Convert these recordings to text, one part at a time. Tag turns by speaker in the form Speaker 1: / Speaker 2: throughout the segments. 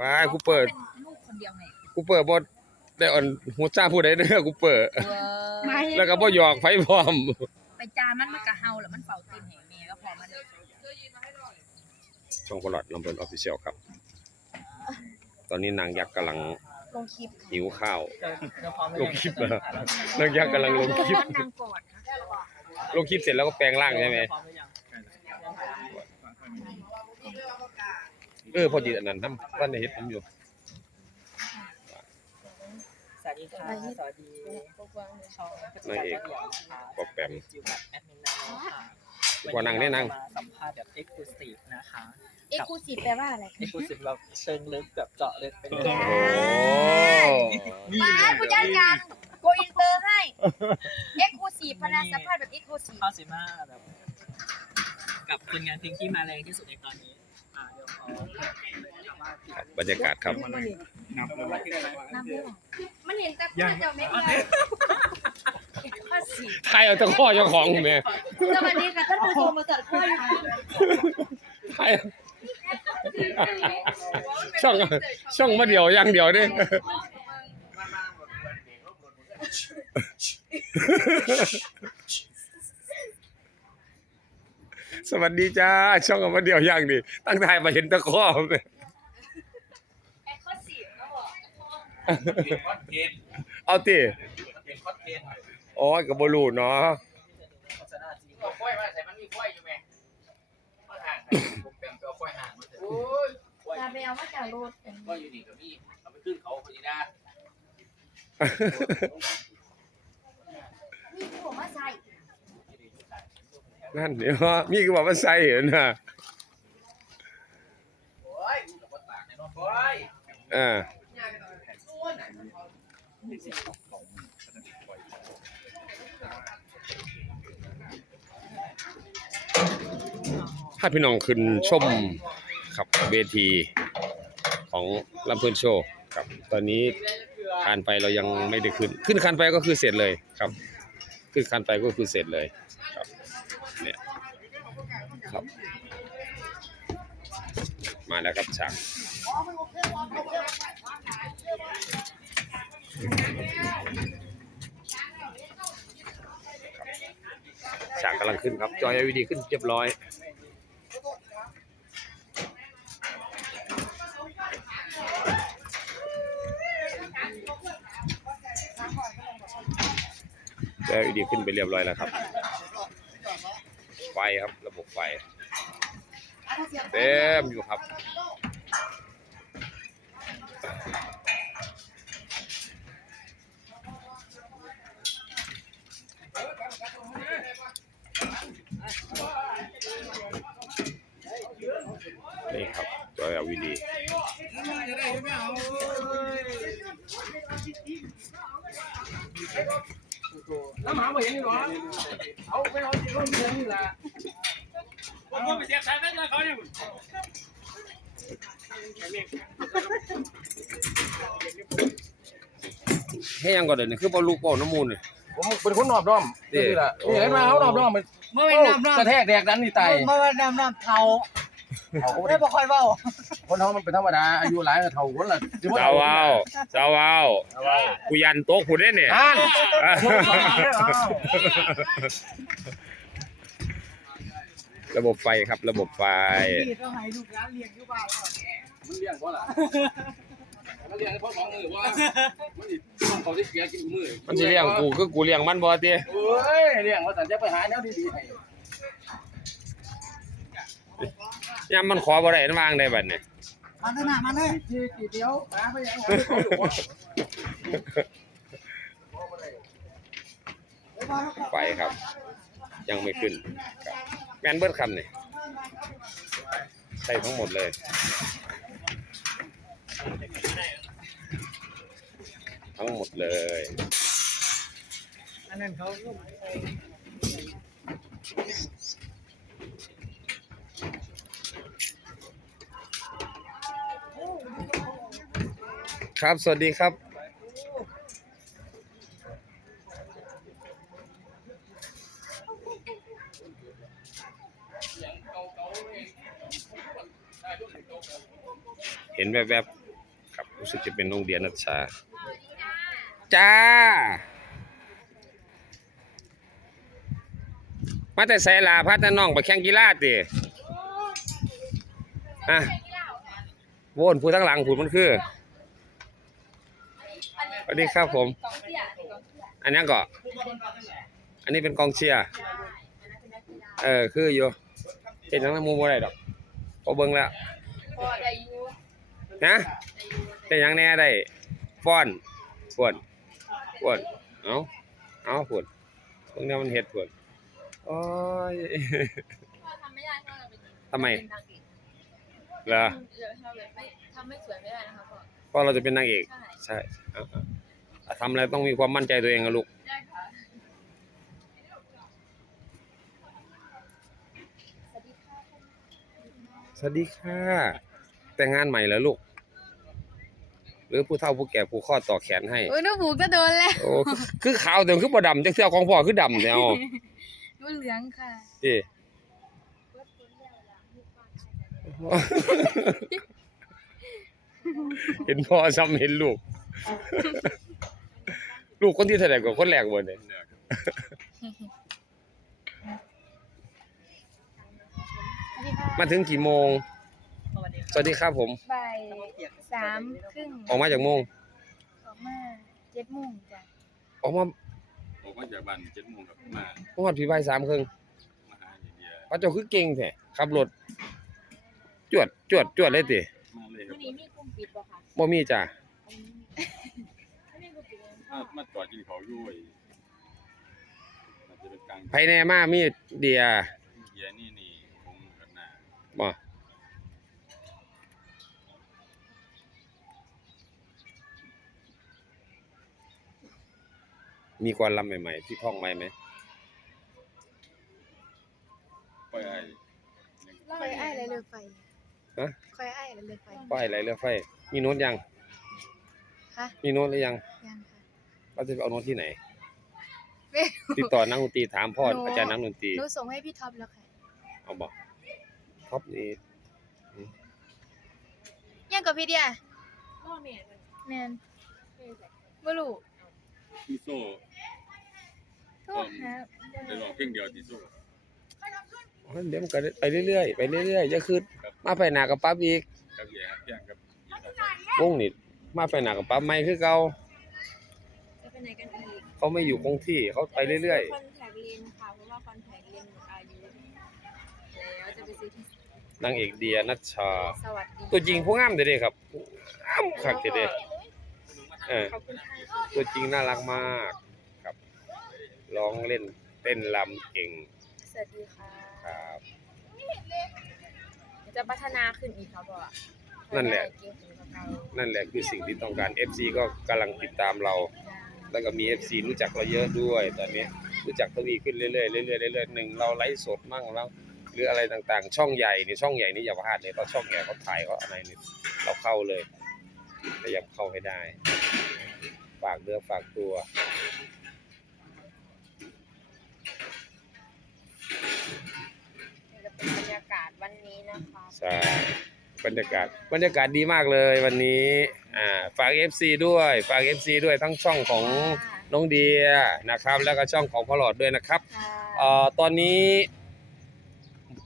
Speaker 1: ว้ายกูเปิด
Speaker 2: เป็นลูกคนเดียวไง
Speaker 1: กูเปิดบ่ได้อ่อนหูจ้าผู้ใดเด้อกูเปิด
Speaker 2: ไม่
Speaker 1: แล้วก็บ่หยอกไผพร้อม
Speaker 2: ไปจานมันมันกะเฮาแล้วมันเฝ้าตีนแห่งแม่ก็พอมัน
Speaker 1: ช่องกลอดลำเพิ่นออฟฟิเชียลครับ ตอนนี้นางยักษ์กำลัง
Speaker 2: ลงคลิป
Speaker 1: หิวข้าว
Speaker 3: เดี๋ยวพร้อม
Speaker 1: ลงคลิปเหรอนางยักษ์กำลังลงคลิป
Speaker 2: นางกอดนะ
Speaker 1: ลงคลิปเสร็จแล้วก็แปลงร่างใช่ไหม เออพอดีอันนั้นทำวันนี้เฮ็ดผมอยู่
Speaker 3: สวัสดีค่ะสวัสดีช่อง
Speaker 1: นางเอกปอแปม
Speaker 3: อยู่กับแอดมินนาโนค่ะ
Speaker 1: พอนั่งได้นั่ง
Speaker 3: มาสัมภาษณ์แบบเอ็กซ์คลูซีฟนะคะ
Speaker 2: เอ็กซ์คลูซีฟแปลว่าอะไร
Speaker 3: เอ็กซ์คลูซีฟแบบเชิงลึกแบบเจาะลึกเป็น
Speaker 1: โอ้
Speaker 3: ยัง
Speaker 1: โห
Speaker 2: มาผู้จัดการโกอินเตอร์ให้เอ็กซ์คลูซีฟพนักสัมภาษณ์แบบเอ็กซ์คลูซีฟ
Speaker 3: ข้าวสีมาแบบกับผลงานเพลงที่มาแรงที่สุดในตอนนี้
Speaker 1: บรรยากาศครับ
Speaker 2: น้ำด้วยมันเห็นแต่ผู้เจ้าไม่เลยข้อสี่
Speaker 1: ใครเอาตะข้อเจ้าของแม่
Speaker 2: สวัสดีค่ะท่านผู้ชมมาตัดข้ออยู่
Speaker 1: ใครช่องช่องมาเดียวอย่างเดียวเด้ สวัสดีจ้า ช่องมาเดียวอย่างดีตั้งทายมาเห็นตะข้อแม่
Speaker 2: ไอ้ข้อสี่ก็บอก
Speaker 4: เป็นคอนเทนต์
Speaker 1: เอาติ
Speaker 4: เป็นคอนเทนต์
Speaker 1: อ๋อก็บ่รู้เนาะ
Speaker 3: โฆษณาจริง
Speaker 4: เอาค่อยมาใส่มันมีค่อยอยู่ไหมมาห่างผมแปมไปเอาค่อยห่างมาเถอะโอ้ยค่อย
Speaker 2: จะไปเอามาจากรถเป็น
Speaker 4: ค่อยอยู่นี่กับพี่เอาไปขึ้นเขาพอดีนะ
Speaker 2: นี่ที่ผมมาใส่
Speaker 1: นั่นเดี๋ยวมีก็บอกว่าใส่เห็นน่ะ
Speaker 4: โอ้ยดูกับปากเนี่ยเนาะโอ้ย
Speaker 1: อ่าถ้าพี่น้องขึ้นชมครับเวทีของลำเพื่นโชว์ครับ ตอนนี้คานไปเรายังไม่ได้ขึ้น ขึ้นคานไปก็คือเสร็จเลยครับ ขึ้นคานไปก็คือเสร็จเลยครับ เนี่ยครับ มาแล้วครับฉากฉากกำลังขึ้นครับ จอย LED ขึ้นเรียบร้อย จอ LED ขึ้นไปเรียบร้อยแล้วครับ ครับ ระบบไฟเต็มอยู่ครับนี่ครับจอ LED
Speaker 4: แล้วหมาไม่เห็นหรอเอาไปเอาที่ร่มเรือนนี่แหละ เสียบสายไฟเลยเขาเนี่ย
Speaker 1: ให้ยังก่อนเดี๋ยวนี้คือบ่ลูกบ่น้ำมูลเลย
Speaker 4: ผมเป็นคนนอบด้อมนี่แหละนี่เห็นไหมเขานอบด้อมมัน
Speaker 3: เมื่อวันน้ำน้
Speaker 4: กระแทกแดกดันนี่ตายำ
Speaker 3: เมื่อวันน้ำน้ำเทา
Speaker 4: เขาก็
Speaker 3: ไม่บ่ค่อยเว้า
Speaker 4: คนเขามันเป็นธรรมดาอายุหลายก็เท่าคนละ
Speaker 1: เจ้าว้าวเจ้าว้าวกูยันโต๊ะกูได้เนี่ย
Speaker 4: อ่าน
Speaker 1: ระบบไฟครับ ระบบไฟ
Speaker 3: พี่ต้องให้ลูกร้านเลี้ยงอยู่บ้าน
Speaker 4: มึงเลี้ยงเพราะอะไรมันเลี้ยงเพราะสองมือว่ามันอีเขาที่เกียกินมือ
Speaker 1: มันสิเลี้ยงกูคือกูเลี้ยงมันบ่ติ
Speaker 4: เอ้ยเลี้ยงว่าสันจะไปหาแนวดีๆให้
Speaker 1: ยามมันขอบ่ได้มันวางได้บัดนี้
Speaker 3: มันขนาดมันเลย
Speaker 4: ทีกี่เดียวหาไปยัง
Speaker 1: ไฟครับ ยังไม่ขึ้นครับ แมนเบิร์ดคำนี่ใส่ทั้งหมดเลยทั้งหมดเลย
Speaker 3: อันนั้นเขา
Speaker 1: ครับ สวัสดีครับ ห็นแวบๆครับรู้สึกจะเป็นน้องเดียนัชชาจ้า มาแต่ไสลาพัฒน้องไปแข่งกีฬาติฮะโวนผู้ทั้งหลังผู้มันคือสวัสดีครับผม อันนี้ก็อันนี้เป็นกองเชียร์เออคืออยู่เห็นทั้งมุมบ่ได้ดอกพอเบิ่งแล้ว
Speaker 2: พอได้อยู่
Speaker 1: นะเป็นหยังแน่ได้ฟ้อนปวดปวดเอาเอาปวดตรงนี้มันเห็ดปวดโอ้ย
Speaker 2: พอทำไม่ได้ก็เราเป็น
Speaker 1: ทำไม
Speaker 2: เป็นนางเอก
Speaker 1: เหรอ
Speaker 2: เดี๋ยวทำแบบไม่ทำไม่สวยไม่ได้นะคะพ่อ
Speaker 1: เพราะเราจะเป็นนางเอก
Speaker 2: ใช่
Speaker 1: ใช่เอาเอาอะทำอะไรต้องมีความมั่นใจตัวเองนะลูก
Speaker 2: ได้ค่ะสวัสดีค่ะ
Speaker 1: สวัสดีค่ะแต่งงานใหม่แล้วลูก หรือผู้เฒ่าผู้แก่ผู้ข้อต่อแขนให้
Speaker 2: โอ้ยหนูผูกก็โดนแล้ว
Speaker 1: โอ้คือคือขาวแต่คือบ่ดำจังเสื้อของพ่อคือดำแนว
Speaker 2: หนูเหลืองค่ะ
Speaker 1: เอ้เห็นพ่อซ้ำเห็นลูก ลูกคนที่เท่าไหร่กว่าคนแรกบ่เนี่ย
Speaker 2: สวัสดีค่ะ
Speaker 1: มาถึงกี่โมง
Speaker 3: สวัสดีครับ
Speaker 1: สวัสดีครับผม
Speaker 2: บ่าย สามครึ่ง
Speaker 1: ออกมาจากโมง
Speaker 2: ออกมาเจ็ดโมงจ้ะ
Speaker 1: ออกมา
Speaker 4: ออกมาจากบ้านเจ็ดโมงครับมา
Speaker 1: ฮอดพี่บ่ายสามครึ่ง
Speaker 4: มาหาไอเดีย
Speaker 1: ว่าเจ้าคือเก่งแท้ขับรถจวดจวดจวดเลยติ
Speaker 4: มาเลยครั
Speaker 2: วั
Speaker 4: บ
Speaker 2: นนี้มีกลุ่มปิดป่ะคะ
Speaker 1: บ่มีจ้ะ
Speaker 2: ไม่มีกลุ่มปิดเลย
Speaker 4: มามาจอดกินเขาวอยู่ไอ้น่าจะเป็นกลาง
Speaker 1: ไผแน่มามีเดีย
Speaker 4: เดียนี่นี่ผมกับหน้า
Speaker 1: บ่ มีกวนลำใหม่ๆที่ท่องไว้ไหม
Speaker 4: ปล่อยไอ้
Speaker 2: คอยไอ้ายเลยเรือไฟ
Speaker 1: ฮะ
Speaker 2: คอยไอ้ายเลยเรือไฟ
Speaker 1: ป้ายไหลเรือไฟ มีโน้ตยัง
Speaker 2: ฮะ
Speaker 1: มีโน้ตหรือยัง
Speaker 2: ยังค่ะ
Speaker 1: เราจะไปเอาโน้ตที่ไหน
Speaker 2: ไม่
Speaker 1: ติดต่อนักดนตรีถามพ่อ
Speaker 2: หนู
Speaker 1: อาจารย์นักดนตรี
Speaker 2: หนูส่งให้พี่ท็อปแล้วค่ะ
Speaker 1: เอาบอกท็อปนี่
Speaker 2: ยังกับพี่เดียแมนบ่รู้
Speaker 4: ที่โซ่
Speaker 2: โทรหา
Speaker 4: ได้ลองเพลงเดียวที่โซ่
Speaker 1: เดี๋ยวมันก็ไปเรื่อยๆไปเรื่อยๆจะขึ้นมาไปหนากับปั๊บอีก
Speaker 4: กับเดียครับเพียงกับเดียว
Speaker 1: วงนี่มาไปหนากับปั๊บไม่คือเก่า
Speaker 2: จะไปไหนกันอีก
Speaker 1: เขาไม่อยู่คงที่เขาไปเรื่อย
Speaker 2: คอนแทคเลนส์ค่ะเพราะว่าคอนแทคเลนส์หนูอายุแล้วจะไปซื้อที่
Speaker 1: ๆนางเอกเดียนัชชา
Speaker 2: สวัสดี
Speaker 1: ตัวจริงผู้งามเด้ๆครับงามคักเด้ๆเออ
Speaker 2: ขอบคุณค่ะ
Speaker 1: ตัวจริงน่ารักมากค รับร้องเล่นเต้นรำเก่ง
Speaker 2: สวัสดีค่ะ
Speaker 1: ครับ
Speaker 2: จะพัฒนาขึ้นอีกครับพ่อ
Speaker 1: นั่นแหละ
Speaker 2: เก่งขึ้นกว่าเก่า
Speaker 1: นั่นแหละคือสิ่งที่ต้องการ FC ก็กำลังติดตามเรา แล้วก็มี FC รู้จักเราเยอะด้วยตอนนี้รู้จักทวีขึ้นเรื่อยๆเรื่อยๆเรื่อยๆหนึ่งเราไลฟ์สดมั่งแล้วหรืออะไรต่างๆ ช่องใหญ่นี่ช่องใหญ่นี่อย่าพลาดเลยเพราะช่องใหญ่เขาถ่ายเขาอะไรนี่เราเข้าเลยพยายามเข้าให้ได้ ฝากเนื้อฝากตัว
Speaker 2: นี่จะเป็นบรรยากาศวันนี้นะคะ
Speaker 1: ใช่บรรยากาศบรรยากาศดีมากเลยวันนี้อ่าฝาก FC ด้วยฝาก FC ด้วยทั้งช่องของน้องเดียนะครับ แล้วก็ช่องของพอหลอดด้วยนะครับ
Speaker 2: ค่ะ
Speaker 1: เอ่อตอนนี้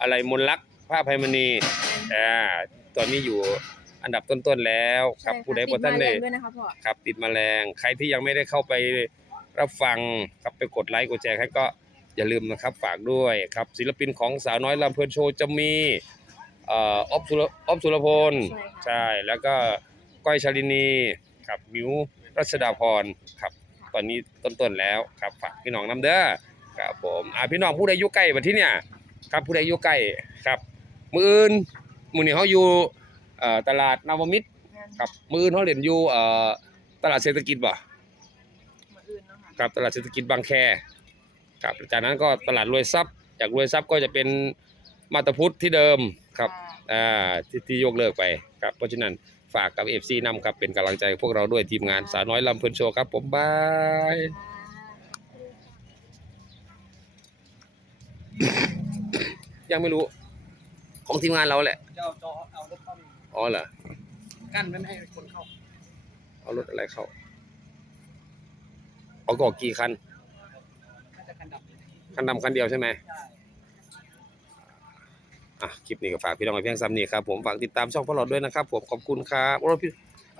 Speaker 1: อะไรมนลักษ์ผ้าไพมณีอ่าตอนนี้อยู่อันดับต้นๆแล้วครับ
Speaker 2: ใช่ะ
Speaker 1: ผู้ใดบ่ท่านได้
Speaker 2: ติดมาแรงด้วยนะคะพ่อ
Speaker 1: ครับติดแมลงใครที่ยังไม่ได้เข้าไปรับฟังครับไปกดไลค์กดแชร์ให้ก็อย่าลืมนะครับฝากด้วยครับศิลปินของสาวน้อยลำเพลินโชว์จะมี เอ่อออฟสุรออฟสุรพล
Speaker 2: ใช่ค่ะ
Speaker 1: ใช่แล้วก็ก้อยชาลินีครับมิวรัชดาพรครับ ตอนนี้ต้นๆแล้วครับฝากพี่น้องนำเด้อครับผมอ่าพี่น้องผู้ใดอยู่ใกล้บัดที่เนี่ยครับผู้ใดอยู่ใกล้ครับ มื้ออื่นมื้อนี้เฮาอยู่เอ่อตลาดนวมิตรครับมื้ออื่นเฮาเล่นอยู่เอ่อตลาดเศรษฐกิจบ่
Speaker 2: มาอื่นเนาะค่ะ
Speaker 1: ครับตลาดเศรษฐกิจบางแคครับจากนั้นก็ตลาดรวยทรัพย์จากรวยทรัพย์ก็จะเป็นมาตาพุทธที่เดิม ครับอ่าที่ที่ยกเลิกไปครับเพราะฉะนั้นฝากกับ FC นำครับเป็นกำลังใจพวกเราด้วยทีมงานสาวน้อยลำเพลินโชว์ครับผมบายยังไม่รู้ ของทีมงานเราแหละ
Speaker 3: เจ้าจอเอารถเข้า
Speaker 1: อ๋อเหรอ
Speaker 3: กั้นไม่ให้คนเข้า
Speaker 1: เอารถอะไรเข้าเอาก่อกี่คัน
Speaker 3: น่าจะกันดับ
Speaker 1: คันดำคันเดียวใช่ไหม
Speaker 3: ได้
Speaker 1: อะคลิปนี้ก็ฝากพี่น้องไว้เพียงซ้ำนี่ครับผมฝากติดตามช่องพอลอดด้วยนะครับผมขอบคุณครับโอ้พี่